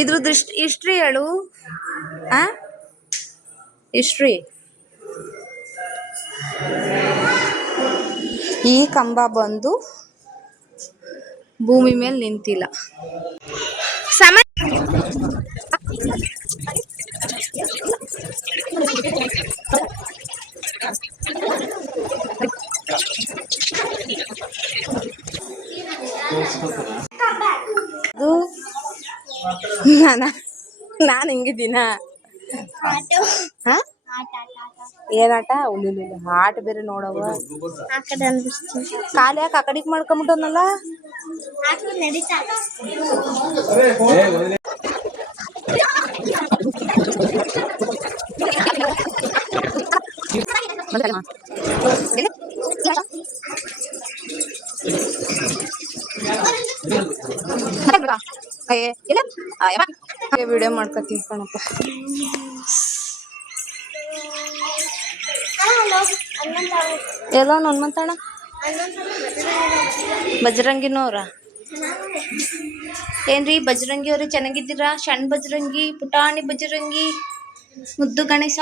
ಇದ್ರದ್ದು ಹಿಸ್ಟ್ರಿ ಹೇಳು. ಹಿಸ್ಟ್ರಿ. ಈ ಕಂಬ ಬಂದು ಭೂಮಿ ಮೇಲೆ ನಿಂತಿಲ್ಲ. ನಾನು ಹಿಂಗಿದ್ದೀನ. ಏನಾಟ? ಉಳಿಲಿಲ್ಲ. ಆಟ ಬೇರೆ ನೋಡವ. ಕಾಲ ಯಾಕೆ ಆ ಕಡೆಗೆ ಮಾಡ್ಕೊಂಬಿಟ್ಟನಲ್ಲ. ವಿಡಿಯೋ ಮಾಡ್ಕೊತೀನಿ ಕಣಪ್ಪ. ಎಲ್ಲೋ ಹನುಮಂತಣ್ಣ ಬಜರಂಗಿನವ್ರ ಏನ್ರಿ? ಬಜರಂಗಿ ಅವ್ರಿ ಚೆನ್ನಾಗಿದ್ದೀರಾ? ಸಣ್ಣ ಬಜರಂಗಿ, ಪುಟಾಣಿ ಬಜರಂಗಿ, ಮುದ್ದು ಗಣೇಶ.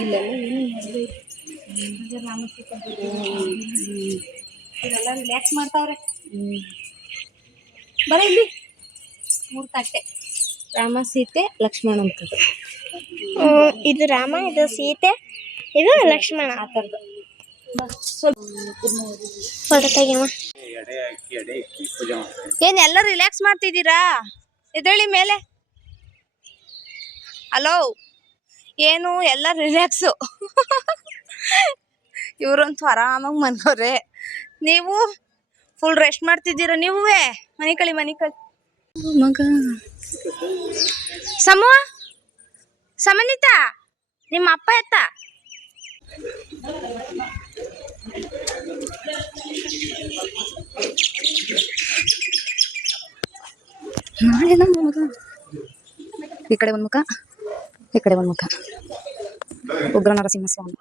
ಈಗ ಇದೆಲ್ಲ ರಿಲ್ಯಾಕ್ಸ್ ಮಾಡ್ತಾವ್ರೆ. ಬರೀ ಇಲ್ಲಿ 3 ತಟ್ಟೆ. ರಾಮ, ಸೀತೆ, ಲಕ್ಷ್ಮಣ ಅಂತ. ಇದು ರಾಮ, ಇದು ಸೀತೆ, ಇದು ಲಕ್ಷ್ಮಣ. ಆ ಥರದ್ದು ಏನ್ ಎಲ್ಲ ರಿಲ್ಯಾಕ್ಸ್ ಮಾಡ್ತಿದ್ದೀರಾ? ಎದ್ದೇಳಿ ಮೇಲೆ. ಹಲೋ, ಏನು ಎಲ್ಲ ರಿಲ್ಯಾಕ್ಸು. ಇವ್ರಂತೂ ಆರಾಮಾಗಿ ಮನ್ಕೋರೆ. ನೀವು ಫುಲ್ ರೆಸ್ಟ್ ಮಾಡ್ತಿದ್ದೀರಾ. ನೀವೇ ಮನೆ ಕಳಿ ಮಗ. ಸಮನ್ವಿತ ನಿಮ್ಮ ಅಪ್ಪ ಎತ್ತ. ಈ ಕಡೆ ಒಂದ್ ಮುಖ, ಈ ಕಡೆ ಒಂದ್ ಮುಖ. ಉಗ್ರ ನರಸಿಂಹಸ್ವಾಮಿ.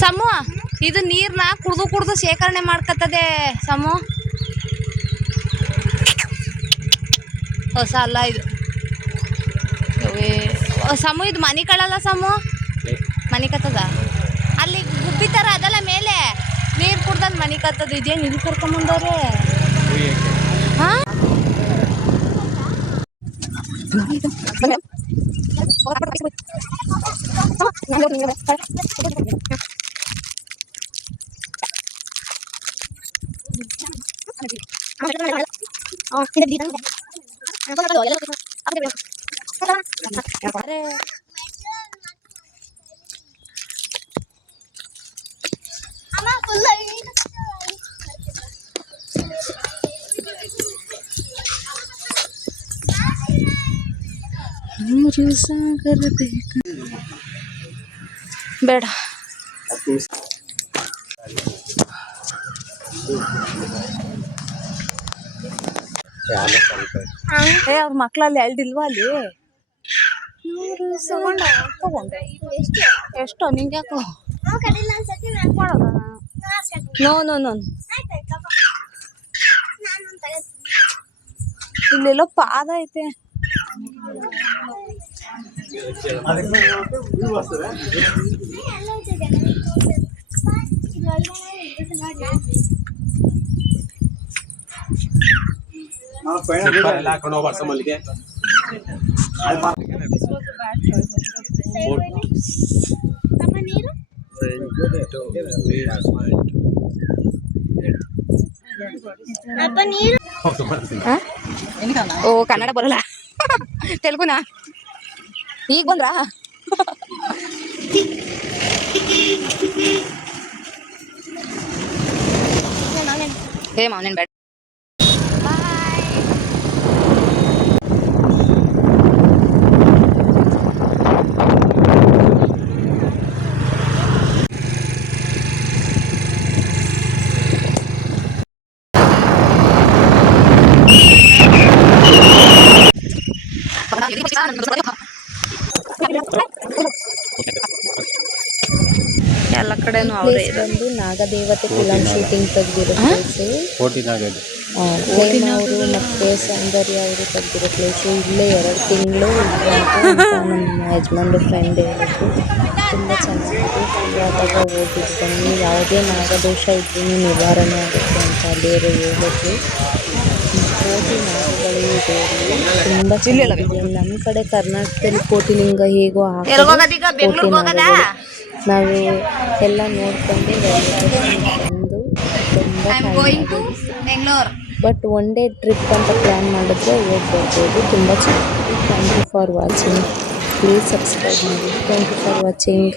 ಸಮು, ಇದು ನೀರ್ನ ಕುಡ್ದು ಶೇಖರಣೆ ಮಾಡ್ಕತ್ತದೆ ಸಮು. ಹೊಸ ಅಲ್ಲ ಇದು ಸಮು. ಇದು ಮನಿ ಕಳಲ್ಲ ಸಮು, ಮನಿ ಕತ್ತದ ಅಲ್ಲಿ ಗುಬ್ಬಿ ತರ ಅದಲ್ಲ ಮೇಲೆ ನೀರ್ ಕುಡ್ದಂಗ್ ಮನಿ ಕತ್ತದ. ಇದೇನು ಇಲ್ಲಿ ಕರ್ಕೊಂಬಂದವ್ರೆ? ಹಾ, ಬೇಡ. ಅವ್ರ ಮಕ್ಳಲ್ಲಿ 2 ಇಲ್ವಾ ಅಲ್ಲಿ? ತಗೊಂಡೆ. ಎಷ್ಟೋ ನಿಂಗೆ ಯಾಕೋ? ನೋ ಇಲ್ಲೆಲ್ಲೋ ಪಾದ ಐತೆ. ನೀರು ಆ? ಓ ಕನ್ನಡ ಬರಲ್ಲ ತೆಲುಗುನಾ ಈಗ ಬಂದ್ರಾ ಏ ಮಾವನೇನ್ ಬೇಡ ಎಲ್ಲ ಕಡೆನೂ ಅವರೇ ಬಂದು ನಾಗದೇವತೆ ಫಿಲಂ ಶೂಟಿಂಗ್ ತೆಗೆದಿರೋ ಪ್ಲೇಸು ಪ್ರೇಮ ಅವರು ಮತ್ತು ಸೌಂದರ್ಯ ಅವರು ತೆಗೆದಿರೋ ಪ್ಲೇಸು ಇಲ್ಲೇ 2 ತಿಂಗಳು ಅಂತ ನಮ್ಮ ಯಜಮಾನ್ರ ಫ್ರೆಂಡ್ ಹೇಳಿದ್ರು. ತುಂಬ ಚೆನ್ನಾಗಿದೆ. ಫ್ರೀ ಆದಾಗ ಹೋಗಿದ್ದು ಬನ್ನಿ, ಯಾವುದೇ ನಾಗದೋಷ ಇದ್ರೂ ನಿವಾರಣೆ ಆಗುತ್ತೆ ಅಂತ ಅಲ್ಲಿಯವರು ಹೇಳಿದ್ರು. ಕೋಟಿ ನಾಗಗಳು ಇದೆ ಇಲ್ಲಿ, ತುಂಬ ಚೆನ್ನಾಗಿದೆ. ನಮ್ಮ ಕಡೆ ಕರ್ನಾಟಕದಲ್ಲಿ ಕೋಟಿಲಿಂಗ ಹೇಗೋ ಕೋಟಿ ನಾಗಗಳು ನಾವು ಎಲ್ಲ ನೋಡ್ಕೊಂಡು ಬಂದು ತುಂಬ ಬಟ್ ಒನ್ ಡೇ ಟ್ರಿಪ್ ಅಂತ ಪ್ಲ್ಯಾನ್ ಮಾಡಿದ್ರೆ ಹೋಗಿ ಬರ್ಬೋದು. ತುಂಬ ಚೆನ್ನಾಗಿದೆ. Thank you for watching. Please subscribe ಮಾಡಿ. Thank you for watching.